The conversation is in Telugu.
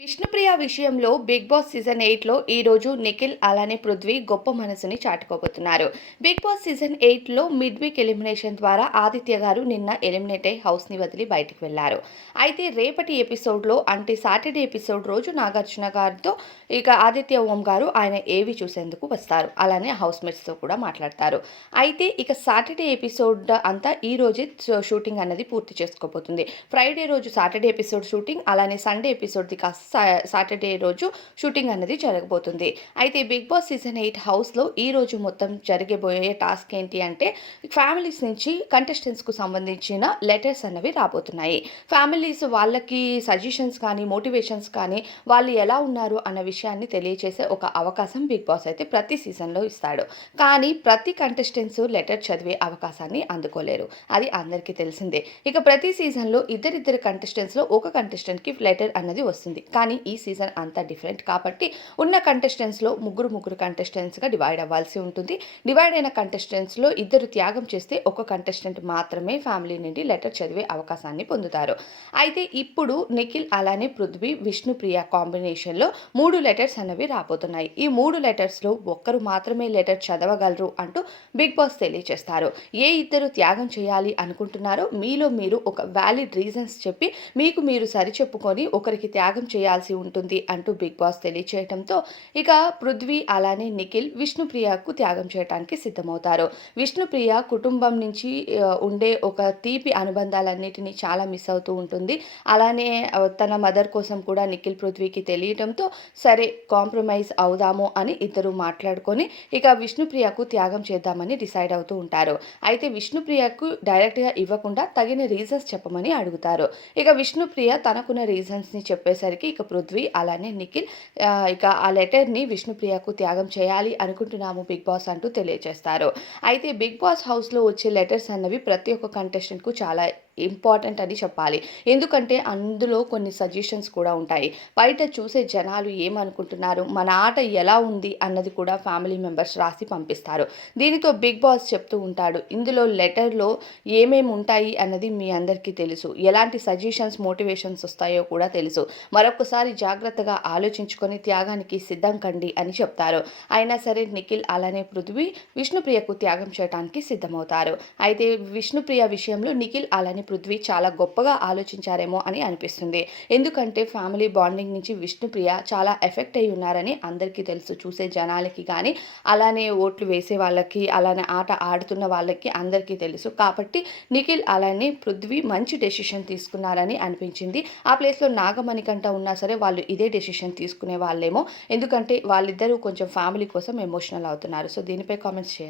విష్ణుప్రియ విషయంలో బిగ్ బాస్ సీజన్ 8లో ఈరోజు నిఖిల్ అలానే పృథ్వీ గొప్ప మనసుని చాటుకోబోతున్నారు. బిగ్ బాస్ సీజన్ 8లో మిడ్ వీక్ ఎలిమినేషన్ ద్వారా ఆదిత్య గారు నిన్న ఎలిమినేట్ అయి హౌస్ని వదిలి బయటికి వెళ్లారు. అయితే రేపటి ఎపిసోడ్లో అంటే సాటర్డే ఎపిసోడ్ రోజు నాగార్జున గారితో ఇక ఆదిత్య ఓం గారు ఆయన ఏవి చూసేందుకు వస్తారు. అలానే హౌస్ మేట్స్తో కూడా మాట్లాడతారు. అయితే ఇక సాటర్డే ఎపిసోడ్ అంతా ఈ రోజే షూటింగ్ అన్నది పూర్తి చేసుకోబోతుంది. ఫ్రైడే రోజు సాటర్డే ఎపిసోడ్ షూటింగ్ అలానే సండే ఎపిసోడ్ది కాస్త సాటర్డే రోజు షూటింగ్ అన్నది జరగబోతుంది. అయితే బిగ్ బాస్ సీజన్ 8 హౌస్లో ఈ రోజు మొత్తం జరగబోయే టాస్క్ ఏంటి అంటే ఫ్యామిలీస్ నుంచి కంటెస్టెంట్స్కు సంబంధించిన లెటర్స్ అన్నవి రాబోతున్నాయి. ఫ్యామిలీస్ వాళ్ళకి సజెషన్స్ కానీ మోటివేషన్స్ కానీ వాళ్ళు ఎలా ఉన్నారు అన్న విషయాన్ని తెలియచేసే ఒక అవకాశం బిగ్ బాస్ అయితే ప్రతి సీజన్లో ఇస్తాడు. కానీ ప్రతి కంటెస్టెంట్స్ లెటర్ చదివే అవకాశాన్ని అందుకోలేరు. అది అందరికీ తెలిసిందే. ఇక ప్రతి సీజన్లో ఇద్దరిద్దరు కంటెస్టెంట్స్లో ఒక కంటెస్టెంట్కి లెటర్ అన్నది వస్తుంది. కానీ ఈ సీజన్ అంతా డిఫరెంట్ కాబట్టి ఉన్న కంటెస్టెంట్స్లో ముగ్గురు కంటెస్టెంట్స్గా డివైడ్ అవ్వాల్సి ఉంటుంది. డివైడ్ అయిన కంటెస్టెంట్స్లో ఇద్దరు త్యాగం చేస్తే ఒక కంటెస్టెంట్ మాత్రమే ఫ్యామిలీ నుండి లెటర్ చదివే అవకాశాన్ని పొందుతారు. అయితే ఇప్పుడు నిఖిల్ అలానే పృథ్వీ విష్ణుప్రియ కాంబినేషన్లో 3 లెటర్స్ అనేవి రాబోతున్నాయి. ఈ 3 లెటర్స్లో ఒక్కరు మాత్రమే లెటర్ చదవగలరు అంటూ బిగ్ బాస్ తెలియజేస్తారు. ఏ ఇద్దరు త్యాగం చేయాలి అనుకుంటున్నారో మీలో మీరు ఒక వ్యాలిడ్ రీజన్స్ చెప్పి మీకు మీరు సరిచెప్పుకొని ఒకరికి త్యాగం చేయాల్సి ఉంటుంది అంటూ బిగ్ బాస్ తెలియచేయడంతో ఇక పృథ్వీ అలానే నిఖిల్ విష్ణుప్రియకు త్యాగం చేయడానికి సిద్ధమవుతారు. విష్ణుప్రియ కుటుంబం నుంచి ఉండే ఒక తీపి అనుబంధాలన్నిటినీ చాలా మిస్ అవుతూ ఉంటుంది. అలానే తన మదర్ కోసం కూడా నిఖిల్ పృథ్వీకి తెలియడంతో సరే కాంప్రమైజ్ అవుదాము అని ఇద్దరు మాట్లాడుకొని ఇక విష్ణుప్రియకు త్యాగం చేద్దామని డిసైడ్ అవుతూ ఉంటారు. అయితే విష్ణుప్రియకు డైరెక్ట్గా ఇవ్వకుండా తగిన రీజన్స్ చెప్పమని అడుగుతారు. ఇక విష్ణుప్రియ తనకున్న రీజన్స్ని చెప్పేసరికి ఇక పృథ్వీ అలానే నిఖిల్ ఇక ఆ లెటర్ని విష్ణుప్రియకు త్యాగం చేయాలి అనుకుంటున్నాము బిగ్ బాస్ అంటూ తెలియజేస్తారు. అయితే బిగ్ బాస్ హౌస్లో వచ్చే లెటర్స్ అన్నవి ప్రతి ఒక్క కంటెస్టెంట్కు చాలా ఇంపార్టెంట్ అని చెప్పాలి. ఎందుకంటే అందులో కొన్ని సజెషన్స్ కూడా ఉంటాయి. బయట చూసే జనాలు ఏమనుకుంటున్నారు, మన ఆట ఎలా ఉంది అన్నది కూడా ఫ్యామిలీ మెంబర్స్ రాసి పంపిస్తారు. దీనితో బిగ్ బాస్ చెప్తూ ఉంటాడు, ఇందులో లెటర్లో ఏమేమి ఉంటాయి అన్నది మీ అందరికీ తెలుసు, ఎలాంటి సజెషన్స్ మోటివేషన్స్ వస్తాయో కూడా తెలుసు, మరొకసారి జాగ్రత్తగా ఆలోచించుకొని త్యాగానికి సిద్ధం కండి అని చెప్తారు. అయినా సరే నిఖిల్ అలానే పృథ్వీ విష్ణుప్రియకు త్యాగం చేయడానికి సిద్ధమవుతారు. అయితే విష్ణుప్రియ విషయంలో నిఖిల్ అలానే పృథ్వీ చాలా గొప్పగా ఆలోచించారేమో అని అనిపిస్తుంది. ఎందుకంటే ఫ్యామిలీ బాండింగ్ నుంచి విష్ణుప్రియ చాలా ఎఫెక్ట్ అయి ఉన్నారని అందరికీ తెలుసు. చూసే జనాలకి కానీ అలానే ఓట్లు వేసే వాళ్ళకి అలానే ఆట ఆడుతున్న వాళ్ళకి అందరికీ తెలుసు. కాబట్టి నిఖిల్ అలానే పృథ్వీ మంచి డెసిషన్ తీసుకున్నారని అనిపించింది. ఆ ప్లేస్లో నాగమణికంట ఉన్నా సరే వాళ్ళు ఇదే డెసిషన్ తీసుకునే వాళ్ళేమో. ఎందుకంటే వాళ్ళిద్దరూ కొంచెం ఫ్యామిలీ కోసం ఎమోషనల్ అవుతున్నారు. సో దీనిపై కామెంట్స్ చేయండి.